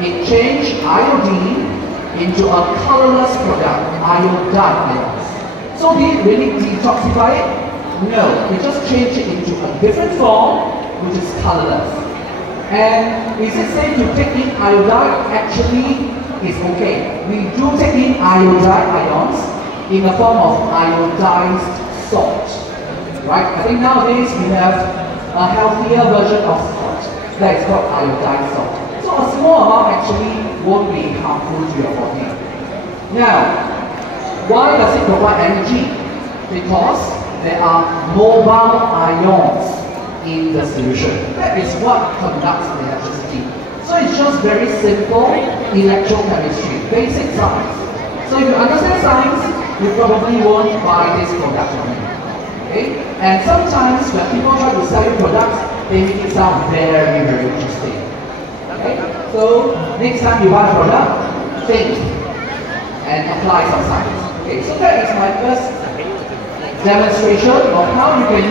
It changed iodine into a colorless product, iodide ions. So did it really detoxify it? No, it just changed it into a different form, which is colorless. And is it safe to take in iodide? Actually, it's okay. We do take in iodide ions in the form of iodized salt. Right? I think nowadays we have a healthier version of salt that is called iodized salt. So a small amount actually won't be harmful to your body. Now, why does it provide energy? Because there are mobile ions in the solution. That is what conducts electricity. So it's just very simple electrochemistry, basic science. So if you understand science, you probably won't buy this product from me. Okay? And sometimes when people try to sell you products, they make it sound very, very interesting. Okay? So next time you buy a product, think and apply some science. Okay, so that is my first demonstration of how you can